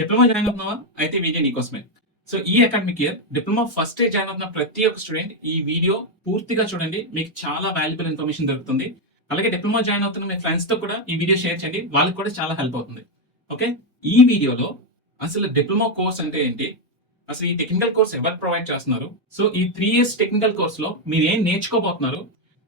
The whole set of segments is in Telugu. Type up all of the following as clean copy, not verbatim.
Diploma join అవుతున్నావా? అయితే వీడియో నీకోసమే. సో ఈ academic year diploma first year join అవుతున్న ప్రతి ఒక్క స్టూడెంట్ ఈ వీడియో పూర్తిగా చూడండి. మీకు చాలా వాల్యుబుల్ ఇన్ఫర్మేషన్ దొరుకుతుంది. అలాగే డిప్లొమా జాయిన్ అవుతున్న మీ ఫ్రెండ్స్ తో కూడా ఈ వీడియో షేర్ చేయండి, వాళ్ళకి కూడా చాలా హెల్ప్ అవుతుంది. ఓకే, ఈ వీడియోలో అసలు డిప్లొమా కోర్స్ అంటే ఏంటి, అసలు ఈ టెక్నికల్ కోర్స్ ఎవరు ప్రొవైడ్ చేస్తున్నారు, సో ఈ 3 years టెక్నికల్ కోర్స్ లో మీరు ఏం నేర్చుకోబోతున్నారు,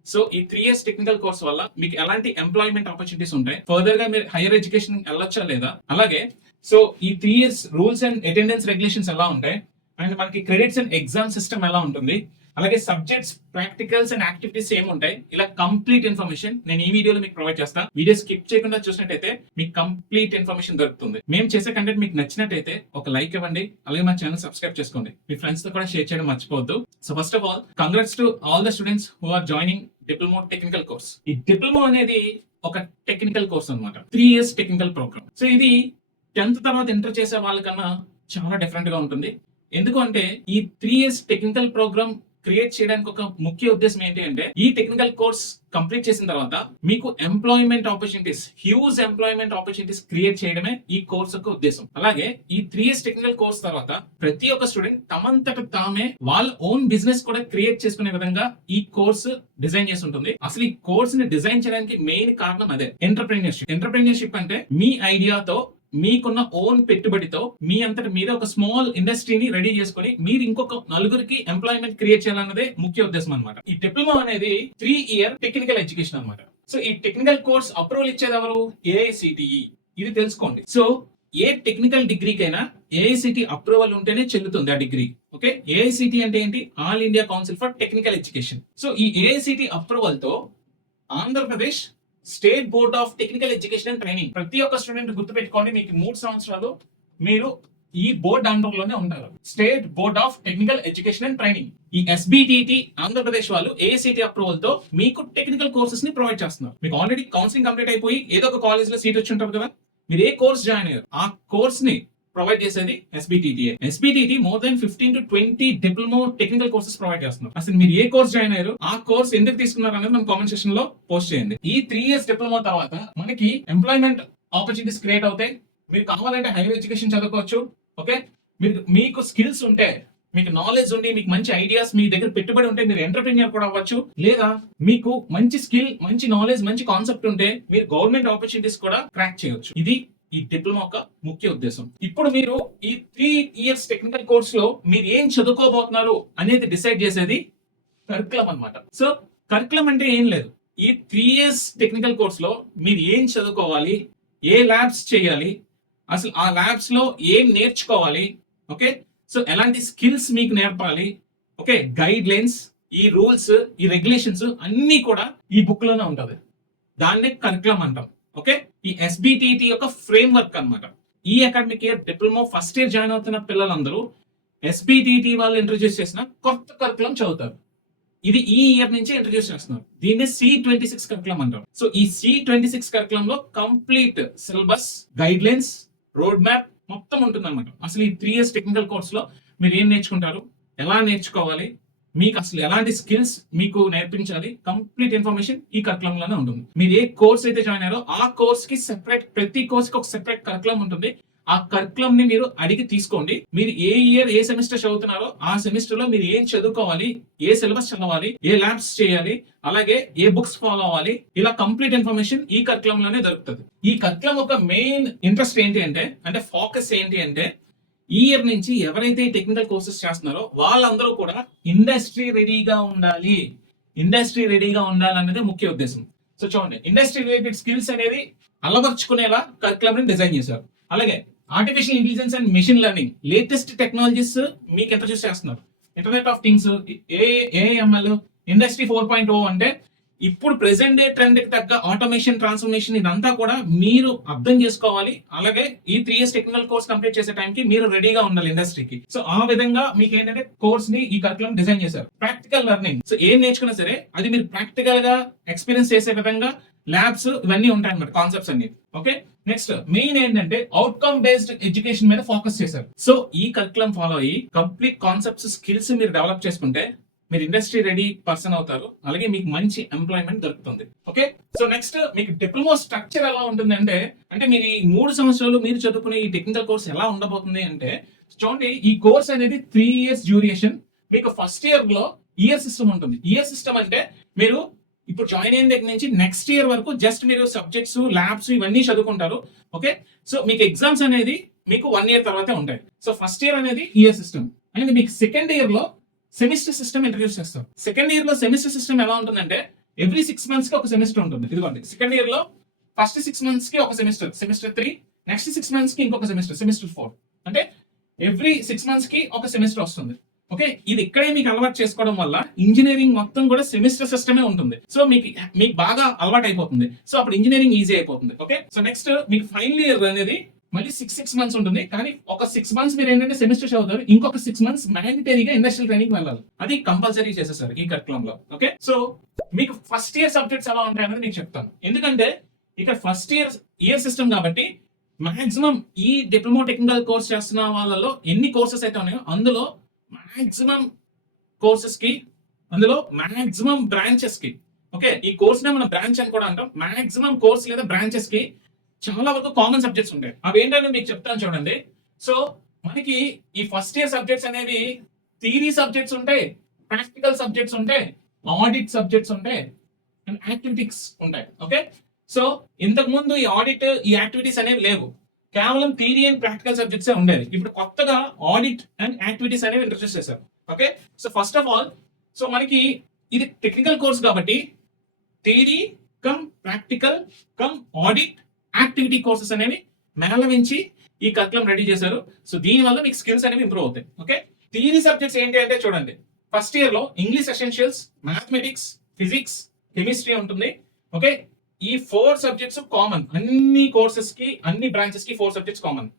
సో ఈ 3 years టెక్నికల్ కోర్స్ వల్ల మీకు ఎలాంటి ఎంప్లాయ్మెంట్ ఆపర్చునిటీస్ ఉంటాయి, ఫర్దర్ గా మీరు హైయర్ ఎడ్యుకేషన్ వెళ్ళొచ్చా లేదా, అలాగే సో ఈ 3 years rules and attendance regulations ఎలా ఉంటాయి, అండ్ మనకి క్రెడిట్స్ అండ్ ఎగ్జామ్ సిస్టమ్ ఎలా ఉంటుంది, అలాగే సబ్జెక్ట్స్, ప్రాక్టికల్స్ అండ్ యాక్టివిటీస్ ఏముంటాయి, ఇలా కంప్లీట్ ఇన్ఫర్మేషన్ నేను ఈ వీడియోలో మీకు ప్రొవైడ్ చేస్తాను. వీడియో స్కిప్ చేయకుండా చూసినట్టయితే మీకు కంప్లీట్ ఇన్ఫర్మేషన్ దొరుకుతుంది. మేము చేసే కంటెంట్ మీకు నచ్చినట్టయితే ఒక లైక్ ఇవ్వండి, అలాగే మా ఛానల్ సబ్స్క్రైబ్ చేసుకోండి, మీ ఫ్రెండ్స్ తో కూడా షేర్ చేయడం మర్చిపోవద్దు. So first of all congrats to all the students who are joining diploma technical course. ఈ డిప్లొమా అనేది ఒక టెక్నికల్ కోర్స్ అనమాట, 3 years టెక్నికల్ ప్రోగ్రామ్. సో ఇది 10th తర్వాత ఎంటర్ చేసే వాళ్ళకన్నా చాలా డిఫరెంట్ గా ఉంటుంది. ఎందుకు అంటే ఈ 3 years టెక్నికల్ ప్రోగ్రామ్ క్రియేట్ చేయడానికి ఒక ముఖ్య ఉద్దేశం ఏంటి అంటే, ఈ టెక్నికల్ కోర్స్ కంప్లీట్ చేసిన తర్వాత మీకు employment opportunities, huge employment opportunities create చేయడమే ఈ కోర్స్ యొక్క ఉద్దేశం. అలాగే ఈ 3 years టెక్నికల్ కోర్స్ తర్వాత ప్రతి ఒక్క స్టూడెంట్ తమంతట తామే వాళ్ళ ఓన్ బిజినెస్ కూడా క్రియేట్ చేసుకునే విధంగా ఈ కోర్స్ డిజైన్ చేసి ఉంటుంది. అసలు ఈ కోర్స్ ని డిజైన్ చేయడానికి మెయిన్ కారణం అదే, ఎంటర్ప్రెన్యూర్షిప్. ఎంటర్ప్రెన్యూర్షిప్ అంటే మీ ఐడియాతో, మీకున్న ఓన్ పెట్టుబడితో మీ అంతటి మీరే ఒక స్మాల్ ఇండస్ట్రీని రెడీ చేసుకుని మీరు ఇంకొక నలుగురికి ఎంప్లాయ్మెంట్ క్రియేట్ చేయాలన్నదే ముఖ్య ఉద్దేశం అనమాట. ఈ డిప్లొమా అనేది 3 year టెక్నికల్ ఎడ్యుకేషన్ అనమాట. సో ఈ టెక్నికల్ కోర్స్ అప్రూవల్ ఇచ్చేది ఎవరు? AICTE. ఇది తెలుసుకోండి. So a technical డిగ్రీకైనా AICTE approval ఉంటేనే చెల్లుతుంది ఆ డిగ్రీ. ఓకే, AICTE అంటే ఏంటి? All India council for technical education. So ఈ AICTE అప్రూవల్ తో Andhra Pradesh state board of technical education and training, ప్రతి ఒక్క స్టూడెంట్ గుర్తుపెట్టుకోండి, మీకు 3 సంవత్సరాలు మీరు ఈ బోర్డ్ అండర్ లోనే ఉంటారు. State board of technical education and training. ఈ SBTT ఆంధ్రప్రదేశ్ వాళ్ళు AICTE అప్రూవల్ తో మీకు టెక్నికల్ కోర్సెస్ ని ప్రొవైడ్ చేస్తున్నారు. మీకు ఆల్రెడీ కౌన్సిలింగ్ కంప్లీట్ అయిపోయి ఏదో ఒక కాలేజ్ లో సీట్ వచ్చి ఉంటారు కదా, మీరు ఏ కోర్స్ జాయిన్ అయ్యారు ఆ కోర్స్ ని ప్రొవైడ్ చేసేది SBTT. SBTT more than 15 to 20 diploma technical courses provide చేస్తున్నారు. అసలు మీరు ఏ కోర్స్ జాయిన్ అయ్యారు, ఆ కోర్స్ ఎందుకు తీసుకున్నారు అనేది మన కామెంట్ సెక్షన్ లో పోస్ట్ చేయండి. ఈ 3 years డిప్లొమా తర్వాత మనకి ఎంప్లాయ్మెంట్ ఆపర్చునిటీస్ క్రియేట్ అవుతాయి. మీరు కావాలంటే హైయర్ ఎడ్యుకేషన్ చదువుకోవచ్చు. ఓకే, మీకు స్కిల్స్ ఉంటే, మీకు నాలెడ్జ్ ఉండి, మీకు మంచి ఐడియాస్, మీ దగ్గర పెట్టుబడి ఉంటే మీరు ఎంటర్ప్రెన్యూర్ కూడా అవ్వచ్చు. లేదా మీకు మంచి స్కిల్, మంచి నాలెడ్జ్, మంచి కాన్సెప్ట్ ఉంటే మీరు గవర్నమెంట్ ఆపర్చునిటీస్ కూడా క్రాక్ చేయవచ్చు. ఇది ఈ డిప్లొమా యొక్క ముఖ్య ఉద్దేశం. ఇప్పుడు మీరు ఈ 3 years టెక్నికల్ కోర్స్ లో మీరు ఏం చదువుకోబోతున్నారు అనేది డిసైడ్ చేసేది కరికులం అన్నమాట. సో కరికులం అంటే ఏం లేదు, ఈ 3 years టెక్నికల్ కోర్స్ లో మీరు ఏం చదువుకోవాలి, ఏ ల్యాబ్స్ చేయాలి, అసలు ఆ ల్యాబ్స్ లో ఏం నేర్చుకోవాలి, ఓకే, సో ఎలాంటి స్కిల్స్ మీకు నేర్పాలి, ఓకే, గైడ్ లైన్స్, ఈ రూల్స్, ఈ రెగ్యులేషన్స్ అన్ని కూడా ఈ బుక్ లోనే ఉంటది. దాన్నే కరికులం అంటాం. ఓకే, ఈ SBTT యొక్క ఫ్రేమ్ వర్క్ అనమాట. ఈ academic year diploma first year join అవుతున్న పిల్లలందరూ SBTT వాళ్ళు ఇంట్రడ్యూస్ చేసిన కొత్త కరికులం చదువుతారు. ఇది ఈ ఇయర్ నుంచి ఇంట్రడ్యూస్ చేస్తున్నారు. దీన్ని C26 కరికులం అంటారు. సో ఈ C26 కరికులం లో complete syllabus, guide lines, road map మొత్తం ఉంటుంది అనమాట. అసలు ఈ 3 years టెక్నికల్ కోర్స్ లో మీరు ఏం నేర్చుకుంటారు, ఎలా నేర్చుకోవాలి, మీకు అసలు ఎలాంటి స్కిల్స్ మీకు నేర్పించాలి, కంప్లీట్ ఇన్ఫర్మేషన్ ఈ కరికులం లోనే ఉంటుంది. మీరు ఏ కోర్స్ అయితే జాయిన్ అయ్యారో ఆ కోర్స్ కి సెపరేట్, ప్రతి కోర్స్ కి ఒక సెపరేట్ కరికులం ఉంటుంది. ఆ కరికులం ని మీరు అడిగి తీసుకోండి. మీరు ఏ ఇయర్ ఏ సెమిస్టర్ చదువుతున్నారో ఆ సెమిస్టర్ లో మీరు ఏం చదువుకోవాలి, ఏ సిలబస్ చదవాలి, ఏ ల్యాబ్స్ చేయాలి, అలాగే ఏ బుక్స్ ఫాలో అవ్వాలి, ఇలా కంప్లీట్ ఇన్ఫర్మేషన్ ఈ కరికులం లోనే దొరుకుతుంది. ఈ కరికులం ఒక మెయిన్ ఇంట్రెస్ట్ ఏంటి అంటే ఫోకస్ ఏంటి అంటే, ఈ ఇయర్ నుంచి ఎవరైతే టెక్నికల్ కోర్సెస్ చేస్తున్నారో వాళ్ళందరూ కూడా ఇండస్ట్రీ రెడీగా ఉండాలి. ఇండస్ట్రీ రెడీగా ఉండాలనేది ముఖ్య ఉద్దేశం. సో చూడండి, ఇండస్ట్రీ రిలేటెడ్ స్కిల్స్ అనేది అలవర్చుకునేలా కరికులం ని డిజైన్ చేశారు. అలాగే artificial intelligence and machine learning, latest technologies మీకు ఇంట్రడ్యూస్ చేస్తున్నారు. Internet of things, AML, industry 4.0 అంటే ఇప్పుడు ప్రెసెంట్ డే ట్రెండ్ కి తగ్గ ఆటోమేషన్, ట్రాన్స్ఫర్మేషన్, ఇదంతా కూడా మీరు అర్థం చేసుకోవాలి. అలాగే ఈ 3 years టెక్నికల్ కోర్స్ కంప్లీట్ చేసే టైంకి మీరు రెడీగా ఉండాలి ఇండస్ట్రీకి. సో ఆ విధంగా మీకు ఏంటంటే కోర్స్ ని ఈ కరికులం డిజైన్ చేశారు. ప్రాక్టికల్ లెర్నింగ్, సో ఏం నేర్చుకున్నా సరే అది మీరు ప్రాక్టికల్ గా ఎక్స్పీరియన్స్ చేసే విధంగా ల్యాబ్స్ ఇవన్నీ ఉంటాయి అన్నమాట, కాన్సెప్ట్స్ అన్ని. ఓకే, నెక్స్ట్ మెయిన్ ఏంటంటే అవుట్కమ్ బేస్డ్ ఎడ్యుకేషన్ మీద ఫోకస్ చేశారు. సో ఈ కరికులం ఫాలో అయ్యి కంప్లీట్ కాన్సెప్ట్స్, స్కిల్స్ మీరు డెవలప్ చేసుకుంటే మీరు ఇండస్ట్రీ రెడీ పర్సన్ అవుతారు, అలాగే మీకు మంచి ఎంప్లాయ్మెంట్ దొరుకుతుంది. ఓకే, సో నెక్స్ట్ మీకు డిప్లొమా స్ట్రక్చర్ ఎలా ఉంటుంది అంటే మీరు ఈ 3 సంవత్సరాలు మీరు చదువుకునే ఈ టెక్నికల్ కోర్స్ ఎలా ఉండబోతుంది అంటే, చూడండి ఈ కోర్స్ అనేది 3 years డ్యూరేషన్. మీకు ఫస్ట్ ఇయర్ లో ఇయర్ సిస్టమ్ ఉంటుంది. ఇయర్ సిస్టమ్ అంటే మీరు ఇప్పుడు జాయిన్ అయిన దగ్గర నుంచి నెక్స్ట్ ఇయర్ వరకు జస్ట్ మీరు సబ్జెక్ట్స్, ల్యాబ్స్ ఇవన్నీ చదువుకుంటారు. ఓకే, సో మీకు ఎగ్జామ్స్ అనేది మీకు 1 year తర్వాతే ఉంటాయి. సో ఫస్ట్ ఇయర్ అనేది ఇయర్ సిస్టమ్, అండ్ మీకు సెకండ్ ఇయర్ లో సెమిస్టర్ సిస్టమ్ ఇంట్రడ్యూస్ చేస్తారు. సెకండ్ ఇయర్ లో సెమిస్టర్ సిస్టమ్ ఎలా ఉంటుందంటే, ఎవ్రీ 6 months కి ఒక సెమిస్టర్ ఉంటుంది. ఇదిగోండి, సెకండ్ ఇయర్ లో ఫస్ట్ 6 months కి ఒక సెమిస్టర్, సెమిస్టర్ 3, నెక్స్ట్ 6 months కి ఇంకొక సెమిస్టర్, సెమిస్టర్ 4. అంటే ఎవ్రీ 6 months కి ఒక సెమిస్టర్ వస్తుంది. ఓకే, ఇది ఇక్కడే మీకు అలవాటు చేసుకోవడం వల్ల ఇంజనీరింగ్ మొత్తం కూడా సెమిస్టర్ సిస్టమే ఉంటుంది. సో మీకు బాగా అలవాటు అయిపోతుంది. సో అప్పుడు ఇంజనీరింగ్ ఈజీ అయిపోతుంది. ఓకే, సో నెక్స్ట్ మీకు ఫైనల్ ఇయర్ అనేది మళ్ళీ 6 months ఉంటుంది. కానీ ఒక 6 months మీరు ఏంటంటే సెమిస్టర్ చదువుతారు, ఇంకొక 6 months మ్యాండేటరీగా ఇండస్ట్రియల్ ట్రైనింగ్ వెళ్ళాలి. అది కంపల్సరీ చేసేసారు ఈ కరికులం లో. ఓకే, సో మీకు ఫస్ట్ ఇయర్ సబ్జెక్ట్స్ ఎలా ఉంటాయి అనేది నేను చెప్తాను. ఎందుకంటే ఇక్కడ ఫస్ట్ ఇయర్ సిస్టమ్ కాబట్టి మాక్సిమం ఈ డిప్లొమా టెక్నికల్ కోర్స్ చేస్తున్న వాళ్ళలో ఎన్ని కోర్సెస్ అయితే ఉన్నాయో అందులో మాక్సిమం కోర్సెస్ కి, అందులో మాక్సిమం బ్రాంచెస్ కి, ఓకే ఈ కోర్స్ నే మనం బ్రాంచ్ అని కూడా అంటాం, మాక్సిమం కోర్స్ లేదా బ్రాంచెస్ కి చాలా వరకు కామన్ సబ్జెక్ట్స్ ఉంటాయి. అవి ఏంటంటే మీకు చెప్తాను చూడండి. సో మనకి ఈ ఫస్ట్ ఇయర్ సబ్జెక్ట్స్ అనేవి థియరీ సబ్జెక్ట్స్ ఉంటాయి, ప్రాక్టికల్ సబ్జెక్ట్స్ ఉంటాయి, ఆడిట్ సబ్జెక్ట్స్ ఉంటాయి, అండ్ యాక్టివిటీస్ ఉంటాయి. ఓకే, సో ఇంతకు ముందు ఈ ఆడిట్, ఈ యాక్టివిటీస్ అనేవి లేవు, కేవలం థియరీ అండ్ ప్రాక్టికల్ సబ్జెక్ట్స్ ఉండేది. ఇప్పుడు కొత్తగా ఆడిట్ అండ్ యాక్టివిటీస్ అనేవి ఇంట్రడ్యూస్ చేశారు. Okay, so first of all so మనకి ఇది టెక్నికల్ కోర్స్ కాబట్టి theory come practical come audit activity courses అనేవి మేళవించి ఈ కరికులం రెడీ చేశారు. సో దీని వల్ల మీకు స్కిల్స్ అనేవి ఇంప్రూవ్ అవుతాయి. ఓకే, థియరీ సబ్జెక్ట్స్ ఏంటి అంటే చూడండి, ఫస్ట్ ఇయర్ లో English essentials, mathematics, physics, chemistry ఉంటుంది. ఓకే, ఈ 4 సబ్జెక్ట్స్ కామన్, అన్ని కోర్సెస్ కి అన్ని బ్రాంచెస్ కి 4 సబ్జెక్ట్స్ కామన్.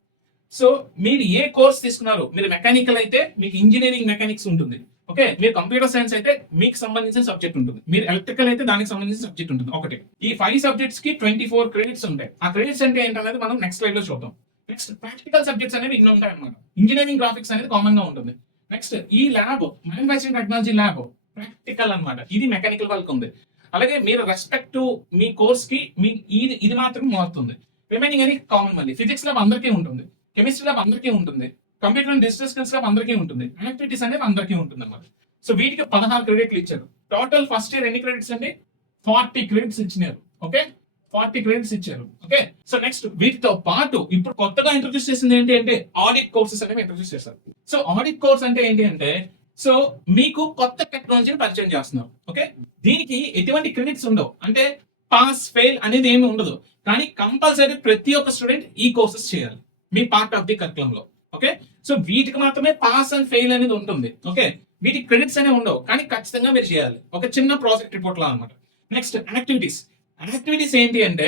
సో మీరు ఏ కోర్స్ తీసుకున్నారు, మీరు మెకానికల్ అయితే మీకు ఇంజనీరింగ్ మెకానిక్స్ ఉంటుంది. ఓకే, మీరు కంప్యూటర్ సైన్స్ అయితే మీకు సంబంధించిన సబ్జెక్ట్ ఉంటుంది, మీరు ఎలక్ట్రికల్ అయితే దానికి సంబంధించిన సబ్జెక్ట్ ఉంటుంది. ఒకటి ఈ 5 సబ్జెక్ట్స్ కి 24 credits ఉంటాయి. ఆ క్రెడిట్స్ అంటే ఏంటనేది మనం నెక్స్ట్ స్లైడ్ లో చూద్దాం. నెక్స్ట్ ప్రాక్టికల్ సబ్జెక్ట్స్ అనేవి ఇన్ని ఉంటాయి అన్నమాట. ఇంజనీరింగ్ గ్రాఫిక్స్ అనేది కామన్ గా ఉంటుంది. నెక్స్ట్ ఈ lab, manufacturing technology lab practical అన్నమాట, ఇది మెకానికల్ వాళ్ళకి ఉంది. అలాగే మీరు రెస్పెక్ట్ మీ కోర్స్ కి ఇది మాత్రం మారుతుంది, రిమైనింగ్ అనేది కామన్. మళ్ళీ ఫిజిక్స్ ల్యాబ్ అందరికీ ఉంటుంది, కెమిస్ట్రీ ల్యాబ్ అందరికీ ఉంటుంది, computer and digital skills lab అందరికీ ఉంటుంది, యాక్టివిటీస్ అనేది అందరికీ ఉంటుంది అన్నమాట. సో వీటికి 16 క్రెడిట్లు ఇచ్చారు. టోటల్ ఫస్ట్ ఇయర్ ఎన్ని క్రెడిట్స్ అండి? 40 క్రెడిట్స్ ఇచ్చినారు. ఓకే, 40 క్రెడిట్స్ ఇచ్చారు. ఓకే, సో నెక్స్ట్ వీటితో పాటు ఇప్పుడు కొత్తగా ఇంట్రొడ్యూస్ చేసింది ఏంటి అంటే ఆడిట్ కోర్సెస్ అనేవి ఇంట్రొడ్యూస్ చేశారు. సో ఆడిట్ కోర్స్ అంటే ఏంటి అంటే, సో మీకు కొత్త టెక్నాలజీని పరిచయం చేస్తున్నారు. ఓకే, దీనికి ఎటువంటి క్రెడిట్స్ ఉండవు, అంటే పాస్ ఫెయిల్ అనేది ఏమి ఉండదు. కానీ కంపల్సరీ ప్రతి ఒక్క స్టూడెంట్ ఈ కోర్సెస్ చేయాలి మీ పార్ట్ ఆఫ్ ది కరికులం లో. ఓకే, సో వీటికి మాత్రమే పాస్ అండ్ ఫెయిల్ అనేది ఉంటుంది. ఓకే, వీటికి క్రెడిట్స్ అనేవి ఉండవు, కానీ ఖచ్చితంగా మీరు చేయాలి, ఒక చిన్న ప్రాజెక్ట్ రిపోర్ట్ లా అనమాట. Next activities. యాక్టివిటీస్ ఏంటి అంటే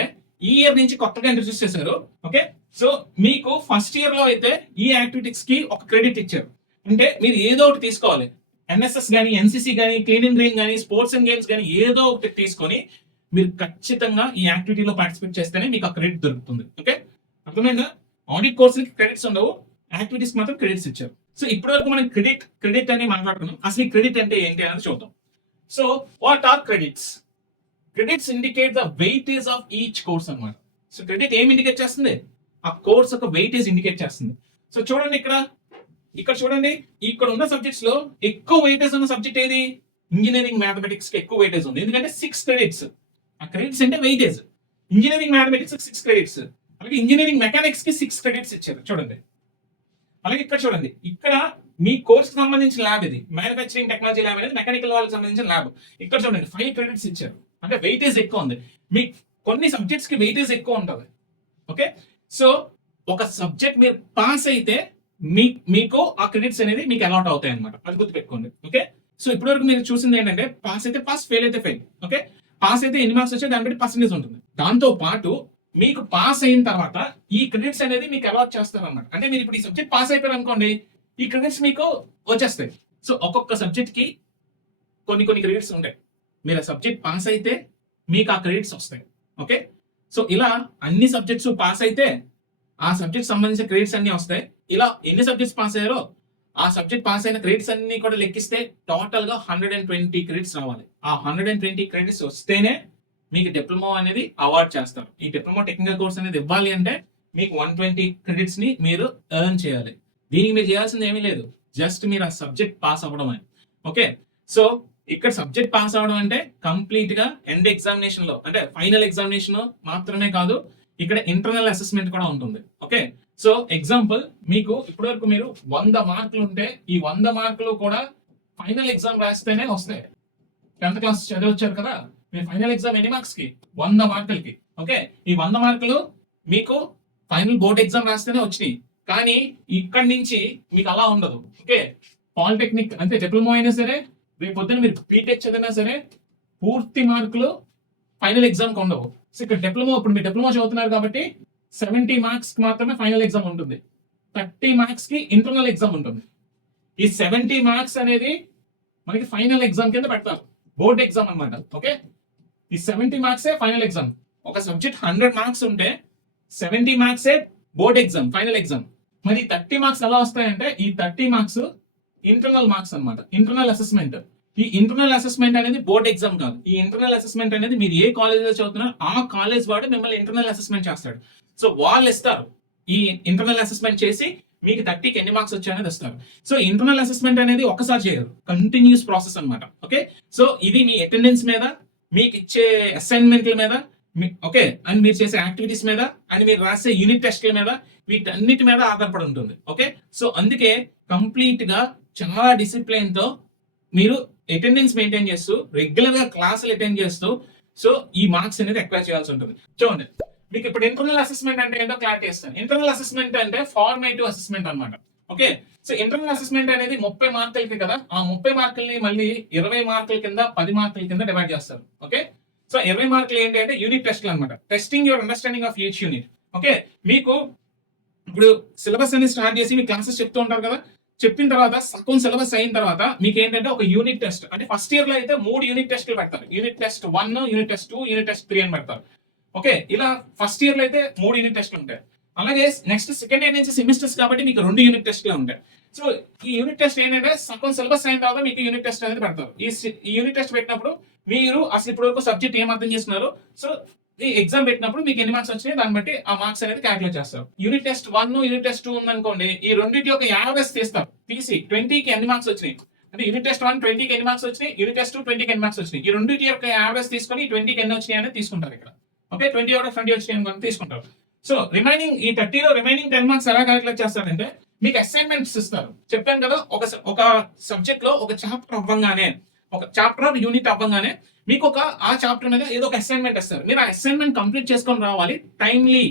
ఈ ఇయర్ నుంచి కొత్తగా ఇంట్రడ్యూస్ చేశారు. ఓకే, సో మీకు ఫస్ట్ ఇయర్ లో అయితే ఈ యాక్టివిటీస్ కి ఒక క్రెడిట్ ఇచ్చారు. అంటే మీరు ఏదో ఒకటి తీసుకోవాలి, ఎన్ఎస్ఎస్ కానీ, ఎన్సీసీ కానీ, క్లీనింగ్ డ్రింక్ కానీ, స్పోర్ట్స్ అండ్ గేమ్స్ కానీ ఏదో ఒకటి తీసుకొని మీరు ఖచ్చితంగా ఈ యాక్టివిటీలో పార్టిసిపేట్ చేస్తేనే మీకు ఆ క్రెడిట్ దొరుకుతుంది. ఓకే, అర్థమైందా? ఆడిట్ కోర్సులకి క్రెడిట్స్ ఉండవు, యాక్టివిటీస్ మాత్రం క్రెడిట్స్ ఇచ్చారు. సో ఇప్పటి వరకు మనం క్రెడిట్ అని మాట్లాడుకున్నాం. అసలు ఈ క్రెడిట్ అంటే ఏంటి అనేది చూద్దాం. So what are credits? Credits indicate the weightage of each course అన్నమాట. సో క్రెడిట్ ఏం ఇండికేట్ చేస్తుంది? ఆ కోర్స్ యొక్క వెయిటేజ్ ఇండికేట్ చేస్తుంది. సో చూడండి ఇక్కడ చూడండి, ఇక్కడ ఉన్న సబ్జెక్ట్స్ లో ఎక్కువ వెయిటేజ్ ఉన్న సబ్జెక్ట్ ఏది? ఇంజనీరింగ్ మ్యాథమెటిక్స్ కి ఎక్కువ వెయిటేజ్ ఉంది, ఎందుకంటే 6 credits. ఆ క్రెడిట్స్ అంటే వెయిటేజ్. ఇంజనీరింగ్ మ్యాథమెటిక్స్ 6 credits, అలాగే ఇంజనీరింగ్ మెకానిక్స్ కి 6 credits ఇచ్చారు. చూడండి, అలాగే ఇక్కడ చూడండి, ఇక్కడ మీ కోర్స్ కి సంబంధించిన ల్యాబ్ ఇది, మ్యానుఫ్యాక్చరింగ్ టెక్నాలజీ ల్యాబ్ అనేది మెకానికల్ వాళ్ళకి సంబంధించిన ల్యాబ్. ఇక్కడ చూడండి 5 credits ఇచ్చారు, అంటే వెయిటేజ్ ఎక్కువ ఉంది. మీ కొన్ని సబ్జెక్ట్స్ కి వెయిటేజ్ ఎక్కువ ఉంటుంది. ఓకే, సో ఒక సబ్జెక్ట్ మీరు పాస్ అయితే మీకు ఆ క్రెడిట్స్ అనేది మీకు అలాట్ అవుతాయి అనమాట, అది గుర్తుపెట్టుకోండి. ఓకే, సో ఇప్పటి వరకు మీరు చూసింది ఏంటంటే పాస్ అయితే పాస్, ఫెయిల్ అయితే ఫెయిల్. ఓకే, పాస్ అయితే ఎన్ని మార్క్స్ వచ్చాయి దాన్ని బట్టి పర్సెంటేజ్ ఉంటుంది. దాంతో పాటు మీకు పాస్ అయిన తర్వాత ఈ క్రెడిట్స్ అనేది మీకు అలాట్ చేస్తారు అన్నమాట. అంటే మీరు ఇప్పుడు ఈ సబ్జెక్ట్ పాస్ అయిపోయారు అనుకోండి, ఈ క్రెడిట్స్ మీకు వచ్చేస్తాయి. సో ఒక్కొక్క సబ్జెక్ట్ కి కొన్ని క్రెడిట్స్ ఉంటాయి. మీరు ఆ సబ్జెక్ట్ పాస్ అయితే మీకు ఆ క్రెడిట్స్ వస్తాయి. ఓకే, సో ఇలా అన్ని సబ్జెక్ట్స్ పాస్ అయితే ఆ సబ్జెక్ట్ సంబంధించిన క్రెడిట్స్ అన్ని వస్తాయి. ఇలా ఎన్ని సబ్జెక్ట్స్ పాస్ అయ్యారో ఆ సబ్జెక్ట్ పాస్ అయిన క్రెడిట్స్ అన్ని కూడా లెక్కిస్తే టోటల్ గా 120 క్రెడిట్స్ రావాలి. ఆ 120 క్రెడిట్స్ వస్తేనే మీకు డిప్లొమా అనేది అవార్డ్ చేస్తారు. ఈ డిప్లొమా టెక్నికల్ కోర్స్ అనేది ఇవ్వాలి అంటే మీకు 120 క్రెడిట్స్ ని మీరు ఎర్న్ చేయాలి. దీనికి మీరు చేయాల్సింది ఏమీ లేదు, జస్ట్ మీరు ఆ సబ్జెక్ట్ పాస్ అవ్వడమే. ఓకే, సో ఇక్కడ సబ్జెక్ట్ పాస్ అవడం అంటే కంప్లీట్ గా ఎండ్ ఎగ్జామినేషన్ లో అంటే ఫైనల్ ఎగ్జామినేషన్ మాత్రమే కాదు, ఇక్కడ ఇంటర్నల్ అసెస్మెంట్ కూడా ఉంటుంది. ఓకే, సో ఎగ్జాంపుల్ మీకు ఇప్పటివరకు మీరు 100 మార్కులు ఉంటే ఈ 100 మార్కులు కూడా ఫైనల్ ఎగ్జామ్ రాస్తేనే వస్తాయి. 10th క్లాస్ చదివచ్చారు కదా, మీ ఫైనల్ ఎగ్జామ్ ఎన్ని మార్క్స్ కి? 100 మార్కులకి. ఓకే, ఈ 100 మార్కులు మీకు ఫైనల్ బోర్డ్ ఎగ్జామ్ రాస్తేనే వచ్చినాయి. కానీ ఇక్కడి నుంచి మీకు అలా ఉండదు. ఓకే, పాలిటెక్నిక్ అంటే డిప్లొమా అయినా సరే, రేపు పొద్దున మీరు బీటెక్ చదివినా సరే పూర్తి మార్కులు ఫైనల్ ఎగ్జామ్ కి ఉండవు. సో ఇక్కడ డిప్లొమా, ఇప్పుడు మీరు డిప్లొమా చదువుతున్నారు కాబట్టి 70 మార్క్స్ కి మాత్రమే ఫైనల్ ఎగ్జామ్ ఉంటుంది, 30 మార్క్స్ కి ఇంటర్నల్ ఎగ్జామ్ ఉంటుంది. ఈ 70 మార్క్స్ అనేది మనకి ఫైనల్ ఎగ్జామ్ కింద పెడతారు, బోర్డ్ ఎగ్జామ్ అన్నమాట. ఓకే, ఈ 70 మార్క్సే ఫైనల్ ఎగ్జామ్. ఒక సబ్జెక్ట్ 100 మార్క్స్ ఉంటే 70 మార్క్సే బోర్డ్ ఎగ్జామ్, ఫైనల్ ఎగ్జామ్. మరి 30 మార్క్స్ ఎలా వస్తాయంటే ఈ 30 మార్క్స్ ఇంటర్నల్ మార్క్స్ అన్నమాట, ఇంటర్నల్ అసెస్మెంట్. ఈ ఇంటర్నల్ అసెస్మెంట్ అనేది బోర్డ్ ఎగ్జామ్ కాదు. ఈ ఇంటర్నల్ అసెస్మెంట్ అనేది మీరు ఏ కాలేజ్ లో చదువుతున్నారో ఆ కాలేజ్ వాడు మిమ్మల్ని ఇంటర్నల్ అసెస్మెంట్ చేస్తాడు. సో వాళ్ళు ఇస్తారు, ఈ ఇంటర్నల్ అసెస్మెంట్ చేసి మీకు 30కి ఎన్ని మార్క్స్ వచ్చాయనేది ఇస్తారు. సో ఇంటర్నల్ అసెస్మెంట్ అనేది ఒక్కసారి చేయరు, కంటిన్యూస్ ప్రాసెస్ అన్నమాట. ఓకే, సో ఇది మీ అటెండెన్స్ మీద, మీకు ఇచ్చే అసైన్మెంట్ల మీద, ఓకే, అండ్ మీరు చేసే యాక్టివిటీస్ మీద, అండ్ మీరు రాసే యూనిట్ టెస్ట్ల మీద, వీటన్నిటి మీద ఆధారపడి ఉంటుంది. ఓకే, సో అందుకే కంప్లీట్ గా చాలా డిసిప్లిన్ తో మీరు అటెండెన్స్ మెయింటైన్ చేస్తూ రెగ్యులర్ గా క్లాసులు అటెండ్ చేస్తూ సో ఈ మార్క్స్ అనేది ఎక్వైర్ చేయాల్సి ఉంటుంది. చూడండి, మీకు ఇప్పుడు ఇంటర్నల్ అసెస్మెంట్ అంటే ఏంటో క్లారిటీ ఇస్తాను. ఇంటర్నల్ అసెస్మెంట్ అంటే ఫార్మేటివ్ అసెస్మెంట్ అన్నమాట. ఓకే, సో ఇంటర్నల్ అసెస్మెంట్ అనేది 30 మార్కులకి కదా, ఆ 30 మార్కుల్ని మళ్ళీ 20 మార్కుల కింద 10 మార్కుల కింద డివైడ్ చేస్తారు. ఓకే, సో 20 మార్కులు ఏంటి అంటే యూనిట్ టెస్ట్లు అనమాట, testing your understanding of each unit. Okay, మీకు ఇప్పుడు సిలబస్ అనేది స్టార్ట్ చేసి మీ క్లాసెస్ చెప్తూ ఉంటారు కదా, చెప్పిన తర్వాత సగం సిలబస్ అయిన తర్వాత మీకు ఏంటంటే ఒక యూనిట్ టెస్ట్, అంటే ఫస్ట్ ఇయర్ లో అయితే 3 యూనిట్ టెస్ట్లు పెడతారు. Unit test 1, unit test 2, unit test 3 అని పెడతారు. ఓకే, ఇలా ఫస్ట్ ఇయర్ లో అయితే 3 యూనిట్ టెస్ట్లు ఉంటాయి. అలాగే నెక్స్ట్ సెకండ్ ఇయర్ నుంచి సెమిస్టర్స్ కాబట్టి మీకు 2 యూనిట్ టెస్ట్లు ఉంటాయి. సో ఈ యూనిట్ టెస్ట్ ఏంటంటే సగం సిలబస్ అయిన తర్వాత మీకు యూనిట్ టెస్ట్ అనేది పెడతారు. ఈ యూనిట్ టెస్ట్ పెట్టినప్పుడు మీరు అసలు ఇప్పటి వరకు సబ్జెక్ట్ ఏం అర్థం చేస్తున్నారు, సో ఈ ఎగ్జామ్ పెట్టినప్పుడు మీకు ఎన్ని మార్క్స్ వచ్చినాయి దాన్ని బట్టి ఆ మార్క్స్ అనేది క్యాలిక్యులేట్ చేస్తారు. యూనిట్ టెస్ట్ 1, యూనిట్ టెస్ట్ 2 ఉందనుకోండి, ఈ రెండింటి యొక్క యావరేజ్ తీస్తారు, తీసి 20కి ఎన్ని మార్క్స్ వచ్చినాయి అంటే యూనిట్ టెస్ట్ 1 20కి ఎన్ని మార్క్స్ వచ్చినాయి, యూనిట్ టెస్ట్ 2 20కి ఎన్ని మార్క్స్ వచ్చినాయి, ఈ రెండింటి యొక్క యావరేజ్ తీసుకొని 20కి ఎన్ని వచ్చినాయి అనేది తీసుకుంటారు ఇక్కడ. ఓకే, 20 అవుట్ ఆఫ్ 20 వచ్చినాయి అనుకోండి తీసుకుంటారు. సో రిమైనింగ్ ఈ 30లో రిమైనింగ్ 10 మార్క్స్ ఎలా క్యాలిక్యులేట్ చేస్తారంటే మీకు అసైన్మెంట్స్ ఇస్తారు. చెప్పాను కదా, ఒక సబ్జెక్ట్ లో ఒక చాప్టర్ అవ్వగానే, ఒక చాప్టర్ యూనిట్ అవ్వగానే మీకు ఆ చాప్టర్ మీద ఏదో ఒక అసైన్మెంట్ ఇస్తారు. మీరు ఆ అసైన్మెంట్ కంప్లీట్ చేసుకొని రావాలి, టైమ్లీ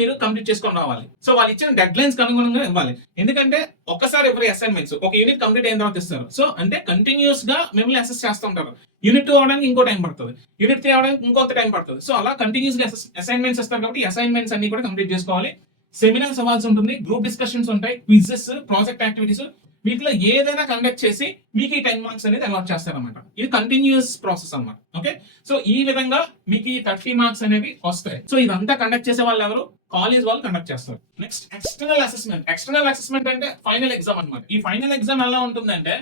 మీరు కంప్లీట్ చేసుకొని రావాలి. సో వాళ్ళు ఇచ్చిన డెడ్ లైన్స్ అనుగుణంగా ఇవ్వాలి. ఎందుకంటే ఒక్కసారి ఎవరి అసైన్మెంట్స్ ఒక యూనిట్ కంప్లీట్ అయిన తర్వాత ఇస్తారు. సో అంటే కంటిన్యూస్ గా మిమ్మల్ని అసెస్ చేస్తూ ఉంటారు. యూనిట్ 2 అవడానికి ఇంకో టైం పడుతుంది, యూనిట్ 3 అవడానికి ఇంకొంత టైం పడుతుంది. సో అలా కంటిన్యూస్ గా అసైన్మెంట్స్ ఇస్తారు కాబట్టి అసైన్మెంట్స్ అన్ని కూడా కంప్లీట్ చేసుకోవాలి. సెమినార్స్ అవ్వాల్సి ఉంటుంది, గ్రూప్ డిస్కషన్స్ ఉంటాయి, క్విజెస్, ప్రాజెక్ట్ యాక్టివిటీస్, వీటిలో ఏదైనా కండక్ట్ చేసి మీకు ఈ 10 మార్క్స్ అనేది అలాట్ చేస్తారన్నమాట. ఇది కంటిన్యూస్ ప్రాసెస్ అన్నమాట. ఓకే, సో ఈ విధంగా మీకు ఈ 30 మార్క్స్ అనేవి వస్తాయి. సో ఇదంతా కండక్ట్ చేసే వాళ్ళు ఎవరు? కాలేజ్ వాళ్ళు కండక్ట్ చేస్తారు. Next external assessment. External assessment అంటే ఫైనల్ ఎగ్జామ్ అన్నమాట. ఈ ఫైనల్ ఎగ్జామ్ ఎలా ఉంటుందంటే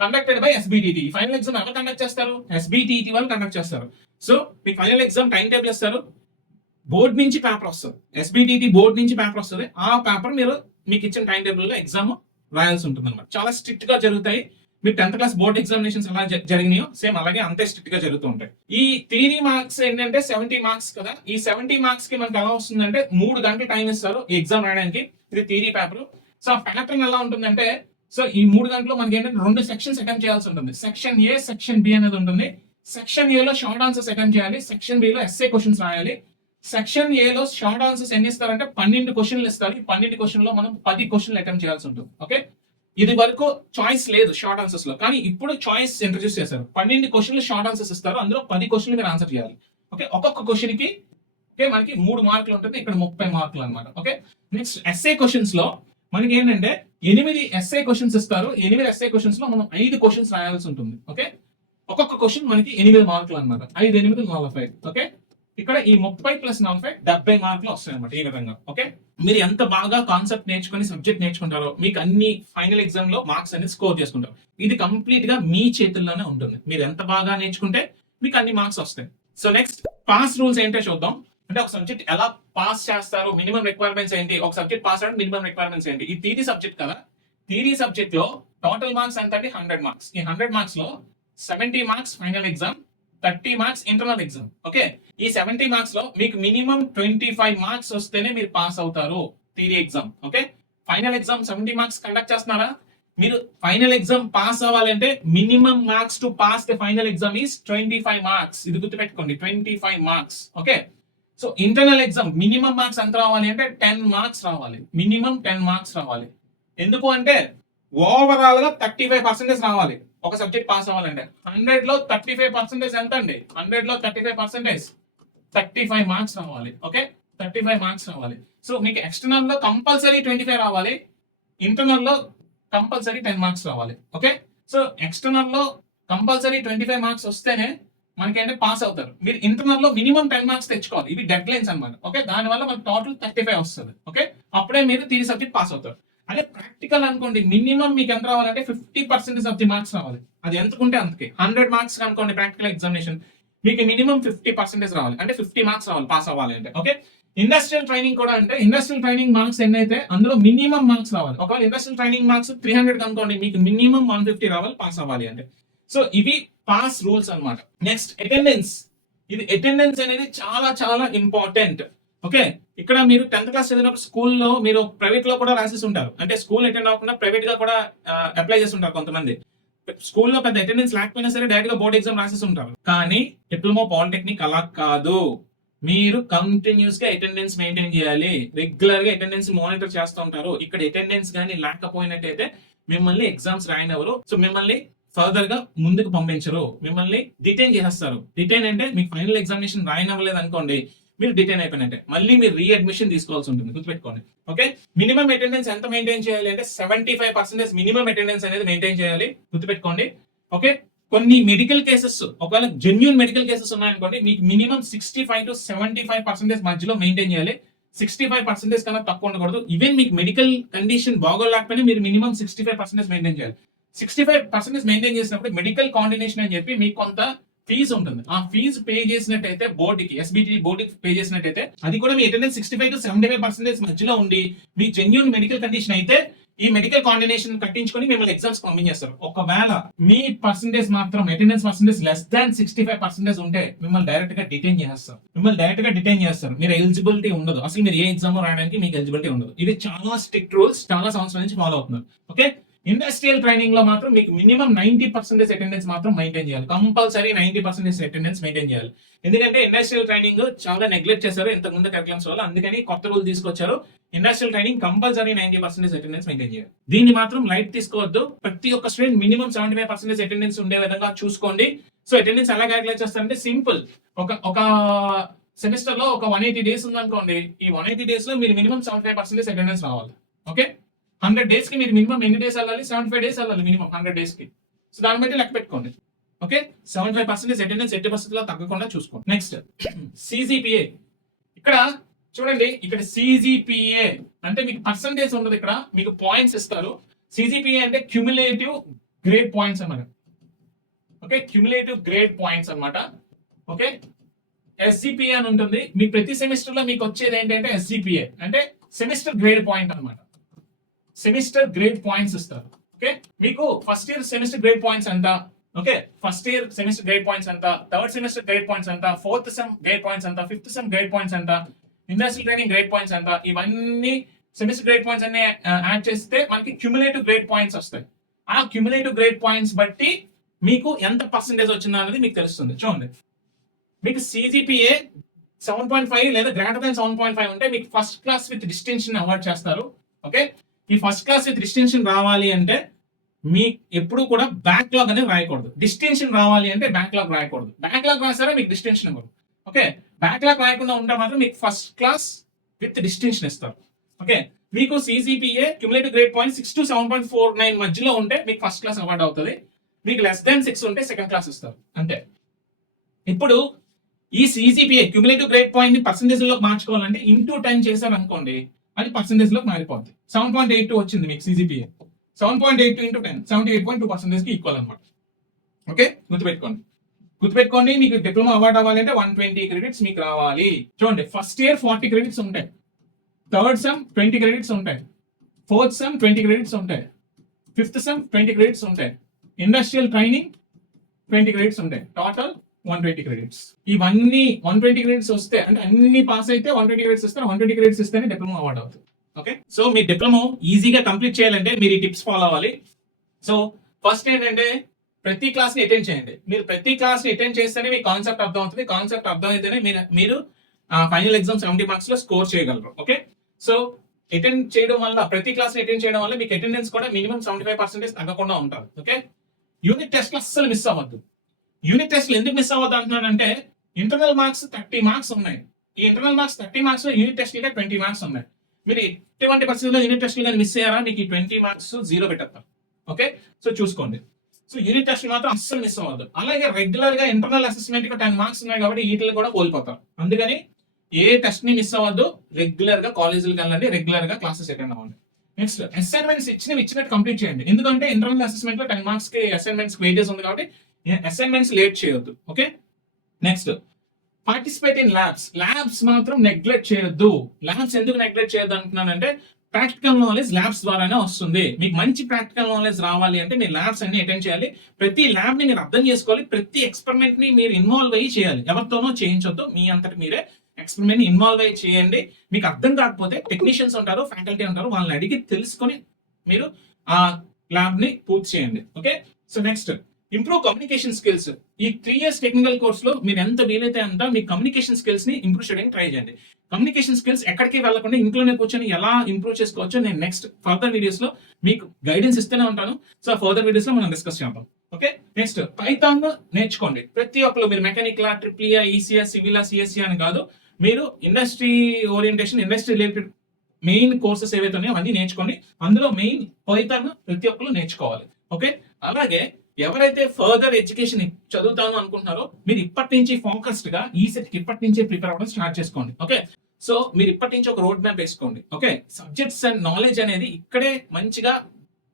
conducted by SBTT. Final exam ఎవరు కండక్ట్ చేస్తారు? ఎస్బిటిటి వాళ్ళు కండక్ట్ చేస్తారు. సో మీకు ఫైనల్ ఎగ్జామ్ టైం టేబుల్ ఇస్తారు, బోర్డు నుంచి పేపర్ వస్తుంది, ఎస్బిటిటి బోర్డు నుంచి పేపర్ వస్తుంది. ఆ పేపర్ మీరు మీకు ఇచ్చిన టైం టేబుల్ లో ఎగ్జామ్ రాయాల్సి ఉంటుంది అనమాట. చాలా స్ట్రిక్ట్ గా జరుగుతాయి. మీరు 10th క్లాస్ బోర్డ్ ఎగ్జామినేషన్స్ ఎలా జరిగినాయో సేమ్ అలాగే అంతే స్ట్రిక్ట్ గా జరుగుతూ ఉంటాయి. ఈ థియరీ మార్క్స్ ఏంటంటే 70 మార్క్స్ కదా, ఈ 70 మార్క్స్ కి మనకి ఎలా వస్తుందంటే 3 గంటలు టైం ఇస్తారు ఈ ఎగ్జామ్ రాయడానికి. ఇది థియరీ పేపర్. సో ఆ ప్యాటర్న్ ఎలా ఉంటుందంటే, సో ఈ 3 గంటలు మనకి ఏంటంటే 2 సెక్షన్స్ అటెంప్ట్ చేయాల్సి ఉంటుంది. సెక్షన్ ఏ, సెక్షన్ బి అనేది ఉంటుంది. సెక్షన్ ఏ లో షార్ట్ ఆన్సర్స్ అటెంప్ట్ చేయాలి, సెక్షన్ బి లో ఎస్ఏ క్వశ్చన్స్ రాయాలి. సెక్షన్ ఏ లో షార్ట్ ఆన్సర్స్ ఎన్ని ఇస్తారంటే 12 క్వశ్చన్లు ఇస్తారు. ఈ 12 క్వశ్చన్ లో మనం 10 క్వశ్చన్లు అటెంప్ట్ చేయాల్సి ఉంటుంది. ఓకే, ఇది వరకు చాయిస్ లేదు షార్ట్ ఆన్సర్స్ లో, కానీ ఇప్పుడు చాయిస్ ఇంట్రడ్యూస్ చేశారు. 12 క్వశ్చన్లు షార్ట్ ఆన్సర్స్ ఇస్తారు, అందులో 10 క్వశ్చన్లు మీరు ఆన్సర్ చేయాలి. ఓకే, ఒక్కొక్క క్వశ్చన్ కి ఓకే మనకి 3 మార్కులు ఉంటుంది, ఇక్కడ 30 మార్కులు అనమాట. ఓకే, నెక్స్ట్ ఎస్ఏ క్వశ్చన్స్ లో మనకి ఏంటంటే 8 ఎస్ఏ క్వశ్చన్స్ ఇస్తారు. 8 ఎస్ఏ క్వశ్చన్స్ లో మనం 5 క్వశ్చన్స్ రాయాల్సి ఉంటుంది. ఓకే, ఒక్కొక్క క్వశ్చన్ మనకి 8 మార్కులు అనమాట. 5 8 45. ఓకే, ఇక్కడ ఈ 30 ప్లస్ 40 70 మార్కులు వస్తాయి అనమాట ఈ విధంగా. ఓకే, మీరు ఎంత బాగా కాన్సెప్ట్ నేర్చుకుని సబ్జెక్ట్ నేర్చుకుంటారో మీకు అన్ని ఫైనల్ ఎగ్జామ్ లో మార్క్స్ అనేది స్కోర్ చేసుకుంటారు. ఇది కంప్లీట్ గా మీ చేతుల్లోనే ఉంటుంది. మీరు ఎంత బాగా నేర్చుకుంటే మీకు అన్ని మార్క్స్ వస్తాయి. సో నెక్స్ట్ పాస్ రూల్స్ ఏంటో చూద్దాం. అంటే ఒక సబ్జెక్ట్ ఎలా పాస్ చేస్తారు, మినిమం రిక్వైర్మెంట్స్ ఏంటి, ఒక సబ్జెక్ట్ పాస్ అవడానికి మినిమం రిక్వైర్మెంట్స్ ఏంటి. ఈ థియరీ సబ్జెక్ట్ కదా, థియరీ సబ్జెక్ట్ లో టోటల్ మార్క్స్ ఎంత అంటే 100 మార్క్స్. ఈ 100 మార్క్స్ లో 70 marks final exam, 30 marks internal exam. Okay, ఈ 70 మార్క్స్ లో మీకు మినిమం 25 మార్క్స్ వస్తేనే మీరు పాస్ అవుతారు theory exam. Okay, final exam 70 marks conduct చేస్తున్నారా, మీరు ఫైనల్ ఎగ్జామ్ పాస్ అవ్వాలంటే minimum marks to pass the final exam is 25 marks. ఇది గుర్తుపెట్టుకోండి, 25 marks. Okay, so internal exam minimum marks ఎంత రావాలి అంటే 10 మార్క్స్ రావాలి, మినిమం 10 మార్క్స్ రావాలి. ఎందుకు అంటే ఓవరాల్ గా 35% రావాలి ఒక సబ్జెక్ట్ పాస్ అవ్వాలంటే. 100 లో 35% ఎంత అండి, 100 లో 35% 35 మార్క్స్ రావాలి. ఓకే, 35 మార్క్స్ రావాలి. సో మీకు ఎక్స్టర్నల్ లో కంపల్సరీ 25 రావాలి, ఇంటర్నల్ లో కంపల్సరీ 10 మార్క్స్ రావాలి. ఓకే, సో ఎక్స్టర్నల్ లో కంపల్సరీ 25 మార్క్స్ వస్తేనే మనకి పాస్ అవుతారు. మీరు ఇంటర్నల్ లో మినిమం 10 మార్క్స్ తెచ్చుకోవాలి. ఇవి డెడ్ లైన్స్ అనమాట. ఓకే, దానివల్ల మనకు టోటల్ 35 వస్తుంది. ఓకే, అప్పుడే మీరు థియరీ సబ్జెక్ట్ పాస్ అవుతారు. అదే ప్రాక్టికల్ అనుకోండి, మినిమం మీకు ఎంత రావాలంటే 50% ఆఫ్ ది మార్క్స్ రావాలి. అది ఎంతకుంటే అంతకి. 100 మార్క్స్ అనుకోండి ప్రాక్టికల్ ఎగ్జామినేషన్, మీకు మినిమం 50% రావాలి, అంటే 50 మార్క్స్ రావాలి పాస్ అవ్వాలి అంటే. ఓకే, ఇండస్ట్రియల్ ట్రైనింగ్ కూడా అంటే ఇండస్ట్రియల్ ట్రైనింగ్ మార్క్స్ ఎన్నైతే అందులో మినిమం మార్క్స్ రావాలి. ఒకవేళ ఇండస్ట్రియల్ ట్రైనింగ్ మార్క్స్ 300 అనుకోండి, మీకు మినిమం 150 రావాలి పాస్ అవ్వాలి అంటే. సో ఇవి పాస్ రూల్స్ అన్నమాట. Next attendance. ఇది అటెండెన్స్ అనేది చాలా చాలా ఇంపార్టెంట్. ఓకే, ఇక్కడ మీరు 10th క్లాస్ చదివినప్పుడు స్కూల్లో మీరు ప్రైవేట్ లో కూడా రాసేసి ఉంటారు. అంటే స్కూల్ అటెండ్ అవ్వకుండా ప్రైవేట్ గా కూడా అప్లై చేసి ఉంటారు కొంతమంది. స్కూల్లో పెద్ద అటెండెన్స్ లేకపోయినా సరే డైరెక్ట్ గా బోర్డ్ ఎగ్జామ్ రాసేసి ఉంటారు. కానీ డిప్లొమా పాలిటెక్నిక్ అలా కాదు. మీరు కంటిన్యూస్ గా అటెండెన్స్ మెయింటైన్ చేయాలి, రెగ్యులర్ గా అటెండెన్స్ మానిటర్ చేస్తూ ఉంటారు. ఇక్కడ అటెండెన్స్ కానీ లేకపోయినట్టయితే మిమ్మల్ని ఎగ్జామ్స్ రాయనవరు. సో మిమ్మల్ని ఫర్దర్ గా ముందుకు పంపించరు, మిమ్మల్ని డిటైన్ చేస్తారు. డిటైన్ అంటే మీకు ఫైనల్ ఎగ్జామినేషన్ రాయనవ్వలేదు అనుకోండి, మీరు డిటైన్ అయిపోయినట్టే, మళ్ళీ మీరు రీఅడ్మిషన్ తీసుకోవాల్సి ఉంటుంది. గుర్తుపెట్టుకోండి. ఓకే, మినిమం అటెండెన్స్ ఎంత మెయింటైన్ చేయాలి అంటే 75% మినిమం అటెండెన్స్ అనేది మెయింటైన్ చేయాలి. గుర్తుపెట్టుకోండి. ఓకే, కొన్ని మెడికల్ కేసెస్, ఒకవేళ జెన్యూన్ మెడికల్ కేసెస్ ఉన్నాయనుకోండి, మీకు మినిమం 65 to 75% మధ్యలో మెయింటైన్ చేయాలి. 65% కన్నా తక్కువ ఉండకూడదు. ఈవెన్ మీకు మెడికల్ కండిషన్ బాగోలేకపోయినా మీరు మినిమం 65% మెయింటైన్ చేయాలి. 65% మెయింటైన్ చేసినప్పుడు మెడికల్ కాండినేషన్ అని చెప్పి మీకు కొంత ఫీజు ఉంటుంది. ఆ ఫీజు పే చేసినట్టయితే బోర్డుకి, ఎస్బిటి బోర్డుకి పే చేసినట్టయితే, అది కూడా మీ అటెండెన్స్ 65 to 75% మధ్యలో ఉండి మీ జెన్యూన్ మెడికల్ కండిషన్ అయితే ఈ మెడికల్ కాండినేషన్ కట్టించుకొని మిమ్మల్ని ఎగ్జామ్స్ పంపించేస్తారు. ఒకవేళ మీ పర్సెంటేజ్ మాత్రం అటెండెన్స్ పర్సెంటేజ్ లెస్ దాన్ 65% ఉంటే మిమ్మల్ని డైరెక్ట్ గా డిటైన్ చేస్తారు. మీరు ఎలిజిబిలిటీ ఉండదు, అసలు మీరు ఏ ఎగ్జామ్ రాయడానికి మీకు ఎలిజిబిలిటీ ఉండదు. ఇది చాలా స్ట్రిక్ట్ రూల్స్, చాలా సంవత్సరాల నుంచి ఫాలో అవుతున్నారు. ఓకే, ఇండస్ట్రియల్ ట్రైనింగ్ లో మాత్రం మీకు మినిమం 90% అటెండెన్స్ మాత్రం మెయింటైన్ చేయాలి. కంపల్సరీ 90% అటెండెన్స్ మెయింటైన్ చేయాలి. ఎందుకంటే ఇండస్ట్రియల్ ట్రైనింగ్ చాలా నెగ్లెక్ట్ చేశారు ఇంతకు ముందు కరికులమ్స్ వల్ల, అందుకని కొత్త రూల్ తీసుకొచ్చారు. Industrial training compulsory 90% attendance maintain చేయాలి. దీన్ని మాత్రం లైట్ తీసుకోవద్దు. ప్రతి ఒక్క స్టూడెంట్ మినిమం 75% అటెండెన్స్ ఉండే విధంగా చూసుకోండి. సో అటెండెన్స్ ఎలా క్యాలిక్యులేట్ చేస్తారంటే సింపుల్. ఒక సెమిస్టర్ లో ఒక 180 డేస్ ఉందనుకోండి, ఈ 180 డేస్ లో మీరు మినిమం 75% అటెండెన్స్ రావాలి. ఓకే, 100 డేస్ కి మీరు మినిమం ఎన్ని డేస్ వెళ్ళాలి, 75 డేస్ వెళ్ళాలి మినిమం 100 డేస్ కి. సో దాన్ని బట్టి లెక్క పెట్టుకోండి. ఓకే, 75% అటెండెన్స్ 80% తగ్గకుండా చూసుకోండి. Next CGPA. ఇక్కడ చూడండి, ఇక్కడ సిజిపిఏ అంటే మీకు పర్సంటేజ్ ఉండదు, ఇక్కడ మీకు పాయింట్స్ ఇస్తారు. సిజిపిఏ అంటే క్యుములేటివ్ గ్రేడ్ పాయింట్స్ అన్నమాట. ఓకే, క్యుములేటివ్ గ్రేడ్ పాయింట్స్ అన్నమాట. ఓకే, ఎస్జిపిఏ అని ఉంటుంది. మీ ప్రతి సెమిస్టర్ లో మీకు వచ్చేది ఏంటంటే ఎస్జిపిఏ అంటే సెమిస్టర్ గ్రేడ్ పాయింట్ అన్నమాట. సెమిస్టర్ గ్రేడ్ పాయింట్స్ ఇస్తారు. ఓకే, మీకు first year semester grade points ఎంత, okay, first year semester grade points ఎంత, థర్డ్ సెమిస్టర్ గ్రేడ్ పాయింట్స్ ఎంత, ఫోర్త్ సెమ్ గ్రేడ్ పాయింట్స్ ఎంత, ఫిఫ్త్ సెమ్ గ్రేడ్ పాయింట్స్ ఎంత, ఇండస్ట్రియల్ ట్రైనింగ్ గ్రేడ్ పాయింట్స్ ఎంత, ఇవన్నీ సెమిస్టర్ గ్రేడ్ పాయింట్స్ అన్ని యాడ్ చేస్తే మనకి క్యుములేటివ్ గ్రేడ్ పాయింట్స్ వస్తాయి. ఆ క్యుములేటివ్ గ్రేడ్ పాయింట్స్ బట్టి మీకు ఎంత పర్సెంటేజ్ వచ్చిందా అనేది మీకు తెలుస్తుంది. చూడండి, మీకు సిజిపిఏ 7.5 లేదా గ్రేటర్ దాన్ 7.5 ఉంటే మీకు first class with distinction award చేస్తారు. ఓకే, ఈ ఫస్ట్ క్లాస్ విత్ డిస్టింక్షన్ రావాలి అంటే మీ ఎప్పుడు కూడా బ్యాక్లాగ్ అనేది రాయకూడదు. డిస్టింక్షన్ రావాలి అంటే బ్యాక్లాగ్ రాయకూడదు. బ్యాక్లాగ్ రాసారా మీకు డిస్టింక్షన్ ఇవ్వరు. ఓకే, బ్యాక్లాగ్ రాయకుండా ఉంటే మాత్రం మీకు ఫస్ట్ క్లాస్ విత్ డిస్టింక్షన్ ఇస్తారు. ఓకే, మీకు CGPA cumulative grade point 6 to 7.49 మధ్యలో ఉంటే మీకు ఫస్ట్ క్లాస్ అవార్డ్ అవుతుంది. మీకు లెస్ దాన్ 6 ఉంటే సెకండ్ క్లాస్ ఇస్తారు అంతే. ఇప్పుడు ఈ సిజిపిఏ క్యూములేటివ్ గ్రేడ్ పాయింట్ ని పర్సెంటేజ్ లో మార్చుకోవాలంటే ఇంటూ 10 చేశారు అనుకోండి, అది పర్సెంటేజ్ లోకి మారిపోద్ది. 7.82 వచ్చింది మీకు సిజిపిఏ. 7.82 ఇంటూ 10 78.2% కి ఈక్వల్ అనమాట. ఓకే, గుర్తుపెట్టుకోండి. మీకు డిప్లొమా అవార్డ్ అవ్వాలంటే 120 క్రెడిట్స్ మీకు రావాలి. చూడండి, ఫస్ట్ ఇయర్ 40 క్రెడిట్స్ ఉంటాయి, థర్డ్ సెమ్ 20 క్రెడిట్స్ ఉంటాయి, ఫోర్త్ సెమ్ 20 క్రెడిట్స్ ఉంటాయి, ఫిఫ్త్ సెమ్ 20 క్రెడిట్స్ ఉంటాయి, ఇండస్ట్రియల్ ట్రైనింగ్ 20 క్రెడిట్స్ ఉంటాయి, టోటల్ 120 క్రెడిట్స్. ఇవన్నీ 120 క్రెడిట్స్ వస్తే, అంటే అన్ని పాస్ అయితే 120 క్రెడిట్స్ వస్తే, 120 క్రెడిట్స్ ఇస్తేనే డిప్లొమా అవార్డ్ అవుతుంది. ఓకే, సో మీ డిప్లొమా ఈజీగా కంప్లీట్ చేయాలంటే మీరు ఈ టిప్స్ ఫాలో అవ్వాలి. సో ఫస్ట్ ఏంటంటే ప్రతి క్లాస్ ని అటెండ్ చేయండి. మీరు ప్రతి క్లాస్ ని అటెండ్ చేస్తేనే మీ కాన్సెప్ట్ అర్థం అవుతుంది. కాన్సెప్ట్ అర్థం అయితేనే మీరు ఫైనల్ ఎగ్జామ్ 70 మార్క్స్ లో స్కోర్ చేయగలరు. ఓకే, సో అటెండ్ చేయడం వల్ల, ప్రతి క్లాస్ ని అటెండ్ చేయడం వల్ల మీకు అటెండెన్స్ కూడా మినిమం 75% తగ్గకుండా ఉంటారు. ఓకే, యూనిట్ టెస్ట్ అస్సలు మిస్ అవ్వద్దు. యూనిట్ టెస్ట్ ఎందుకు మిస్ అవ్వద్దు అంటున్నానంటే, ఇంటర్నల్ మార్క్స్ 30 మార్క్స్ ఉన్నాయి. ఈ ఇంటర్నల్ మార్క్స్ 30 మార్క్స్ లో యూనిట్ టెస్ట్ 20 మార్క్స్ ఉన్నాయి. మీరు ఎటువంటి పరిస్థితుల్లో యూనిట్ టెస్ట్ కానీ మిస్ అయ్యారా, మీకు ఈ 20 మార్క్స్ 0 పెట్టేస్తారు. ఓకే, సో చూసుకోండి. సో యూనిట్ టెస్ట్ మాత్రం అస్సలు మిస్ అవ్వద్దు. అలాగే రెగ్యులర్ గా ఇంటర్నల్ అసెస్మెంట్ కి 10 మార్క్స్ ఉన్నాయి కాబట్టి వీటిలో కూడా కోల్పోతారు. అందుకని ఏ టెస్ట్ ని మిస్ అవ్వద్దు. రెగ్యులర్ గా కాలేజీలకు వెళ్ళండి, రెగ్యులర్ గా క్లాసెస్ అటెండ్ అవ్వండి. నెక్స్ట్, అసైన్మెంట్స్ ఇచ్చినట్టు కంప్లీట్ చేయండి. ఎందుకంటే ఇంటర్నల్ అసెస్మెంట్ లో 10 మార్క్స్ కి అసైన్మెంట్స్ వెయిటేజ్ ఉంది కాబట్టి అసైన్మెంట్స్ లేట్ చేయొద్దు. Okay, next, participate in labs మాత్రం నెగ్లెక్ట్ చేయొద్దు. ల్యాబ్స్ ఎందుకు నెగ్లెక్ట్ చేయొద్దు అంటున్నానంటే, ప్రాక్టికల్ నాలెడ్జ్ ల్యాబ్స్ ద్వారానే వస్తుంది. మీకు మంచి ప్రాక్టికల్ నాలెడ్జ్ రావాలి అంటే మీరు ల్యాబ్స్ అన్ని అటెండ్ చేయాలి. ప్రతి ల్యాబ్ ని మీరు అర్థం చేసుకోవాలి. ప్రతి ఎక్స్పెరిమెంట్ ని మీరు ఇన్వాల్వ్ అయ్యి చేయాలి. ఎవరితోనో చేయించొద్దు, మీ అంతటి మీరే ఎక్స్పెరిమెంట్ ని ఇన్వాల్వ్ అయ్యి చేయండి. మీకు అర్థం కాకపోతే టెక్నీషియన్స్ ఉంటారు, ఫ్యాకల్టీ ఉంటారు, వాళ్ళని అడిగి తెలుసుకొని మీరు ఆ ల్యాబ్ ని పూర్తి చేయండి. Okay, so next, improve communication skills. ఈ 3 years టెక్నికల్ కోర్స్ లో మీరు ఎంత వీలైతే అంత మీ కమ్యూనికేషన్ స్కిల్స్ ని ఇంప్రూవ్ చేయడానికి ట్రై చేయండి. కమ్యూనికేషన్ స్కిల్స్ ఎక్కడికి వెళ్ళకుండా ఇంట్లోనే కూర్చొని ఎలా ఇంప్రూవ్ చేసుకోవచ్చో నేను నెక్స్ట్ ఫర్దర్ వీడియోస్ లో మీకు గైడెన్స్ ఇస్తూనే ఉంటాను. సో ఫర్దర్ వీడియోస్ లో మనం డిస్కస్ చేద్దాం. ఓకే, నెక్స్ట్, పైథాన్ నేర్చుకోండి. ప్రతి ఒక్కరు మీరు mechanical, triple ECE, civil, CSC అని కాదు, మీరు industry orientation, industry related main courses ఏవైతే ఉన్నాయో అవన్నీ నేర్చుకోండి. అందులో మెయిన్ పైథాన్ ప్రతి ఒక్కరు నేర్చుకోవాలి. ఓకే, అలాగే ఎవరైతే ఫర్దర్ ఎడ్యుకేషన్ చదువుతాను అనుకుంటున్నారో మీరు ఇప్పటి నుంచి ఫోకస్డ్ గా ఈ సెట్ కి ఇప్పటి నుంచే ప్రిపేర్ అవ్వడం స్టార్ట్ చేసుకోండి. ఓకే, సో మీరు ఇప్పటి నుంచి ఒక రోడ్ మ్యాప్ వేసుకోండి. ఓకే, సబ్జెక్ట్స్ అండ్ నాలెడ్జ్ అనేది ఇక్కడే మంచిగా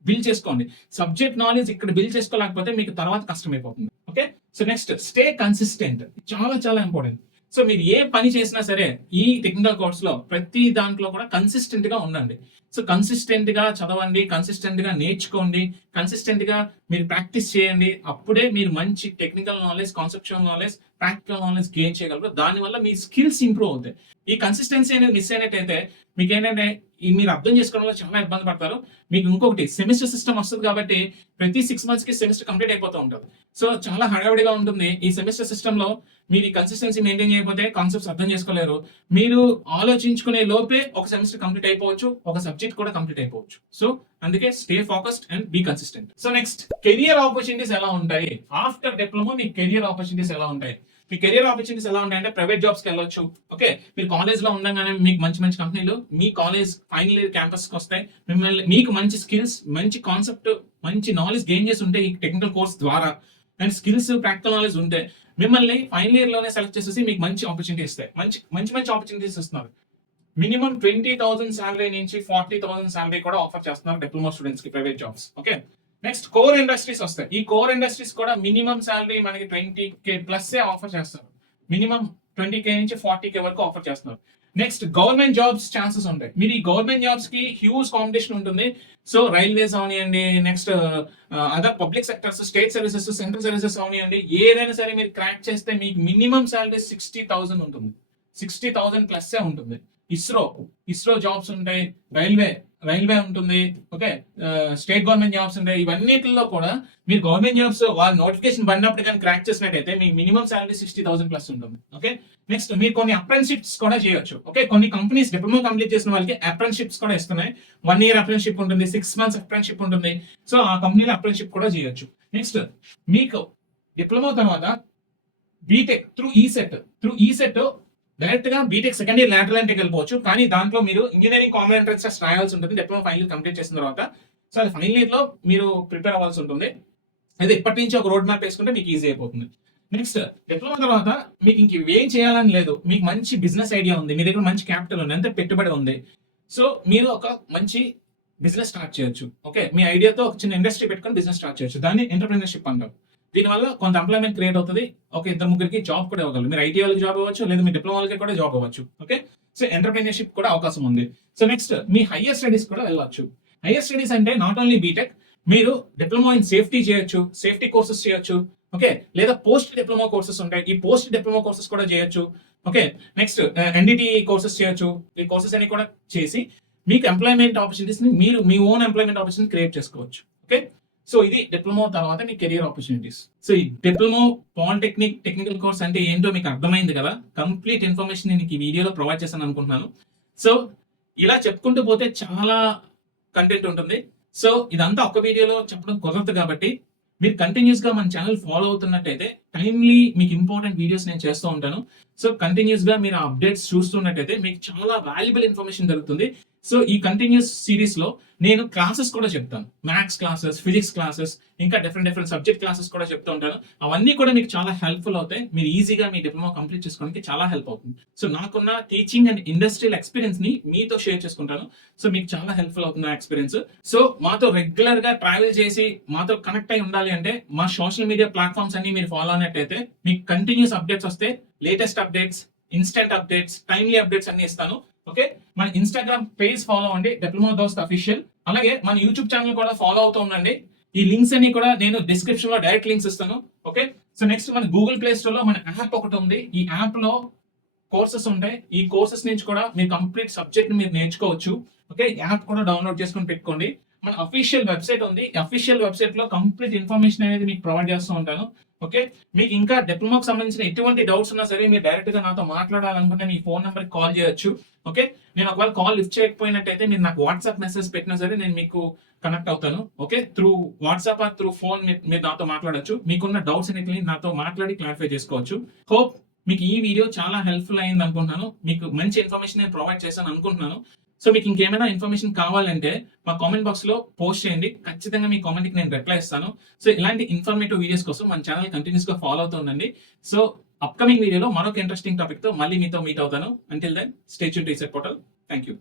బిల్డ్ చేసుకోండి. సబ్జెక్ట్ నాలెడ్జ్ ఇక్కడ బిల్డ్ చేసుకోలేకపోతే మీకు తర్వాత కష్టమైపోతుంది. Okay, so next, stay consistent. చాలా చాలా ఇంపార్టెంట్. సో మీరు ఏ పని చేసినా సరే ఈ టెక్నికల్ కోర్స్ లో ప్రతి దాంట్లో కూడా కన్సిస్టెంట్ గా ఉండండి. సో కన్సిస్టెంట్ గా చదవండి, కన్సిస్టెంట్ గా నేర్చుకోండి, కన్సిస్టెంట్ గా మీరు ప్రాక్టీస్ చేయండి. అప్పుడే మీరు మంచి technical knowledge, conceptual knowledge, practical knowledge gain చేయగలరు. దానివల్ల మీ స్కిల్స్ ఇంప్రూవ్ అవుతాయి. ఈ కన్సిస్టెన్సీ అనేది మిస్ అయినట్టయితే మీకు ఏంటంటే మీరు అర్థం చేసుకోవడంలో చాలా ఇబ్బంది పడతారు. మీకు ఇంకొకటి సెమిస్టర్ సిస్టమ్ వస్తుంది కాబట్టి ప్రతి 6 months కి సెమిస్టర్ కంప్లీట్ అయిపోతూ ఉంటుంది. సో చాలా హడావిడిగా ఉంటుంది. ఈ సెమిస్టర్ సిస్టమ్ లో మీరు ఈ కన్సిస్టెన్సీ మెయింటైన్ చేయకపోతే కాన్సెప్ట్స్ అర్థం చేసుకోలేరు. మీరు ఆలోచించుకునే లోపే ఒక సెమిస్టర్ కంప్లీట్ అయిపోవచ్చు, ఒక సబ్జెక్ట్ కూడా కంప్లీట్ అయిపోవచ్చు. సో అందుకే stay focused and be consistent. So next, career opportunities ఎలా ఉంటాయి ఆఫ్టర్ డిప్లొమా? మీ కెరియర్ ఆపర్చునిటీస్ ఎలా ఉంటాయి? మీ కెరియర్ ఆపర్చునిటీస్ ఎలా ఉంటాయంటే, ప్రైవేట్ జాబ్స్ కి వెళ్ళొచ్చు. ఓకే, మీరు కాలేజ్ లో ఉండగానే మీకు మంచి మంచి కంపెనీలు మీ కాలేజ్ ఫైనల్ ఇయర్ క్యాంపస్ కి వస్తాయి. మీకు మంచి స్కిల్స్, మంచి కాన్సెప్ట్, మంచి నాలెడ్జ్ గెయిన్ చేసి ఉంటే ఈ టెక్నికల్ కోర్స్ ద్వారా, అండ్ స్కిల్స్, ప్రాక్టికల్ నాలెడ్జ్ ఉంటే మిమ్మల్ని ఫైనల్ ఇయర్ లోనే సెలెక్ట్ చేసేసి మీకు మంచి ఆపర్చునిటీ ఇస్తాయి. మంచి ఆపర్చునిటీస్ ఇస్తున్నారు. మినిమం 20,000 శాలరీ నుంచి 40,000 శాలరీ కూడా ఆఫర్ చేస్తున్నారు డిప్లొమా స్టూడెంట్స్ కి private jobs. Okay, next, core industries వస్తాయి. ఈ కోర్ ఇండస్ట్రీస్ కూడా మినిమం శాలరీ మనకి 20K ప్లస్ ఆఫర్ చేస్తారు. మినిమం 20K నుంచి 40K వరకు ఆఫర్ చేస్తున్నారు. నెక్స్ట్, గవర్నమెంట్ జాబ్స్ ఛాన్సెస్ ఉంటాయి. మీరు ఈ గవర్నమెంట్ జాబ్స్ కి హ్యూజ్ కాంపిటీషన్ ఉంటుంది. సో రైల్వేస్ అవనియండి, next other public sectors, state services, central services అవనియండి, ఏదైనా సరే మీరు క్రాక్ చేస్తే మీకు మినిమం శాలరీ 60,000 ఉంటుంది. 60,000 ప్లస్ ఉంటుంది. ఇస్రో జాబ్స్ ఉంటాయి, రైల్వే ఉంటుంది. ఓకే, స్టేట్ గవర్నమెంట్ జాబ్స్ ఉంటాయి. ఇవన్నిటిలో కూడా మీరు గవర్నమెంట్ జాబ్స్ వాళ్ళ నోటిఫికేషన్ పడినప్పుడు కానీ క్రాక్ చేసినట్టయితే మీ మినిమం శాలరీ 60,000 ప్లస్ ఉంటుంది. ఓకే, నెక్స్ట్, మీరు కొన్ని అప్రెంటిషిప్స్ కూడా చేయొచ్చు. ఓకే, కొన్ని కంపెనీస్ డిప్లొమా కంప్లీట్ చేసిన వాళ్ళకి అప్రెంటిషిప్స్ కూడా ఇస్తున్నాయి. 1 year అప్రెంటిషిప్ ఉంటుంది, 6 months అప్రెంటిషిప్ ఉంటుంది. సో ఆ కంపెనీలో అప్రెంటిషిప్ కూడా చేయొచ్చు. నెక్స్ట్, మీకు డిప్లొమా తర్వాత బీటెక్ త్రూ ఈసెట్ డైరెక్ట్ గా బీటెక్ సెకండ్ ఇయర్ లాటరల్ ఎంట్రీకి వెళ్ళిపోవచ్చు. కానీ దాంట్లో మీరు ఇంజనీరింగ్ కామన్ ఎంట్రన్స్ టెస్ట్ రాయాల్సి ఉంటుంది డిప్లొమా ఫైనల్ ఇయర్ కంప్లీట్ చేసిన తర్వాత. సో అది ఫైనల్ ఇయర్ లో మీరు ప్రిపేర్ అవ్వాల్సి ఉంటుంది. అయితే ఇప్పటి నుంచి ఒక రోడ్ మ్యాప్ వేసుకుంటే మీకు ఈజీ అయిపోతుంది. నెక్స్ట్ డిప్లొమా తర్వాత మీకు ఇంక ఏం చేయాలని లేదు, మీకు మంచి బిజినెస్ ఐడియా ఉంది, మీ దగ్గర మంచి క్యాపిటల్ ఉంది, అంతే పెట్టుబడి ఉంది. సో మీరు ఒక మంచి బిజినెస్ స్టార్ట్ చేయొచ్చు. ఓకే, మీ ఐడియాతో ఒక చిన్న ఇండస్ట్రీ పెట్టుకొని బిజినెస్ స్టార్ట్ చేయొచ్చు. దాన్ని ఎంటర్ప్రినర్షిప్ అంటారు. దీనివల్ల కొంత ఎంప్లాయ్మెంట్ క్రియేట్ అవుతుంది. ఒక ఇద్దరు ముగ్గురికి జాబ్ కూడా ఇవ్వగలరు. మీరు ఐటీ వాళ్ళకి జాబ్ అవ్వచ్చు, లేదా మీ డిప్లొమా వాళ్ళకి కూడా జాబ్ అవ్వచ్చు. ఓకే, సో ఎంటర్ప్రినర్షిప్ కూడా అవకాశం ఉంది. సో నెక్స్ట్ మీ హైయర్ స్టడీస్ కూడా వెళ్ళవచ్చు. హైయర్ స్టడీస్ అంటే నాట్ ఓన్లీ బీటెక్, మీరు డిప్లొమా ఇన్ సేఫ్టీ చేయొచ్చు, సేఫ్టీ కోర్సెస్ చేయొచ్చు. ఓకే, లేదా పోస్ట్ డిప్లొమా కోర్సెస్ ఉంటాయి, ఈ పోస్ట్ డిప్లొమా కోర్సెస్ కూడా చేయొచ్చు. ఓకే, నెక్స్ట్ ఎన్డిటి కోర్సెస్ చేయొచ్చు. ఈ కోర్సెస్ అన్ని కూడా చేసి మీకు ఎంప్లాయ్మెంట్ ఆపర్చునిటీస్ ని మీరు మీ ఓన్ ఎంప్లాయ్మెంట్ ఆపర్చునిటీ క్రియేట్ చేసుకోవచ్చు. ఓకే, సో ఇది డిప్లొమా తర్వాత మీ కెరియర్ ఆపర్చునిటీస్. సో ఈ డిప్లొమా పాలిటెక్నిక్ టెక్నికల్ కోర్స్ అంటే ఏంటో మీకు అర్థమైంది కదా. కంప్లీట్ ఇన్ఫర్మేషన్ నేను ఈ వీడియోలో ప్రొవైడ్ చేశాను అనుకుంటున్నాను. సో ఇలా చెప్పుకుంటూ పోతే చాలా కంటెంట్ ఉంటుంది. సో ఇదంతా ఒక వీడియోలో చెప్పడం కుదరదు కాబట్టి మీరు కంటిన్యూస్ గా మన ఛానల్ ఫాలో అవుతున్నట్టయితే టైమ్లీ మీకు ఇంపార్టెంట్ వీడియోస్ నేను చేస్తూ ఉంటాను. సో కంటిన్యూస్ గా మీరు అప్డేట్స్ చూస్తున్నట్టయితే మీకు చాలా వాల్యుబుల్ ఇన్ఫర్మేషన్ దొరుకుతుంది. సో ఈ కంటిన్యూస్ సిరీస్ లో నేను క్లాసెస్ కూడా చెప్తాను, మ్యాథ్స్ క్లాసెస్, ఫిజిక్స్ క్లాసెస్, ఇంకా డిఫరెంట్ సబ్జెక్ట్ క్లాసెస్ కూడా చెప్తూ ఉంటాను. అవన్నీ కూడా మీకు చాలా హెల్ప్ఫుల్ అవుతాయి. మీరు ఈజీగా మీ డిప్లొమా కంప్లీట్ చేసుకోవడానికి చాలా హెల్ప్ అవుతుంది. సో నాకున్న టీచింగ్ అండ్ ఇండస్ట్రియల్ ఎక్స్పీరియన్స్ ని మీతో షేర్ చేసుకుంటాను. సో మీకు చాలా హెల్ప్ఫుల్ అవుతుంది ఆ ఎక్స్పీరియన్స్. సో మాతో రెగ్యులర్ గా ట్రావెల్ చేసి మాతో కనెక్ట్ అయి ఉండాలి అంటే మా సోషల్ మీడియా ప్లాట్ఫామ్స్ అన్ని మీరు ఫాలో అయినట్టయితే మీకు కంటిన్యూస్ అప్డేట్స్ వస్తే, latest updates, instant updates, timely updates అన్ని ఇస్తాను. ఓకే, మన ఇన్స్టాగ్రామ్ పేజ్ ఫాలో అవ్వండి, డిప్లొమా దోస్త్ అఫీషియల్. అలాగే మన యూట్యూబ్ ఛానల్ కూడా ఫాలో అవుతూ ఉండండి. ఈ లింక్స్ అన్ని కూడా నేను డిస్క్రిప్షన్ లో డైరెక్ట్ లింక్స్ ఇస్తాను. ఓకే, సో నెక్స్ట్ మన గూగుల్ ప్లే స్టోర్ లో మన యాప్ ఒకటి ఉంది. ఈ యాప్ లో కోర్సెస్ ఉంటాయి. ఈ కోర్సెస్ నుంచి కూడా మీరు కంప్లీట్ సబ్జెక్ట్ మీరు నేర్చుకోవచ్చు. ఓకే, యాప్ కూడా డౌన్లోడ్ చేసుకొని పెట్టుకోండి. మన అఫీషియల్ వెబ్సైట్ ఉంది. అఫీషియల్ వెబ్సైట్ లో కంప్లీట్ ఇన్ఫర్మేషన్ అనేది మీకు ప్రొవైడ్ చేస్తూ ఉంటాను. ఓకే, మీకు ఇంకా డిప్లొమాకి సంబంధించిన ఎటువంటి డౌట్స్ ఉన్నా సరే మీరు డైరెక్ట్ గా నాతో మాట్లాడాలనుకుంటే మీ ఫోన్ నెంబర్ కి కాల్ చేయొచ్చు. ఓకే, నేను ఒకవేళ కాల్ లిఫ్ట్ చేయకపోయినట్టయితే మీరు నాకు వాట్సాప్ మెసేజ్ పెట్టినా సరే నేను మీకు కనెక్ట్ అవుతాను. Okay, through WhatsApp or through phone మీరు నాతో మాట్లాడొచ్చు. మీకున్న డౌట్స్ అన్నిటిని నాతో మాట్లాడి క్లారిఫై చేసుకోవచ్చు. హోప్ మీకు ఈ వీడియో చాలా హెల్ప్ఫుల్ అయింది అనుకుంటున్నాను. మీకు మంచి ఇన్ఫర్మేషన్ నేను ప్రొవైడ్ చేశాను అనుకుంటున్నాను. సో మీకు ఇంకేమైనా ఇన్ఫర్మేషన్ కావాలంటే మా కామెంట్ బాక్స్ లో పోస్ట్ చేయండి. ఖచ్చితంగా మీ కామెంట్ కి నేను రిప్లై ఇస్తాను. సో ఇలాంటి ఇన్ఫర్మేటివ్ వీడియోస్ కోసం మన ఛానల్ కంటిన్యూస్ గా ఫాలో అవుతూ ఉండండి. సో అప్కమింగ్ వీడియోలో మరొక ఇంట్రెస్టింగ్ టాపిక్ తో మళ్ళీ మీతో మీట్ అవుతాను. Until then stay tuned to ECET portal. Thank you.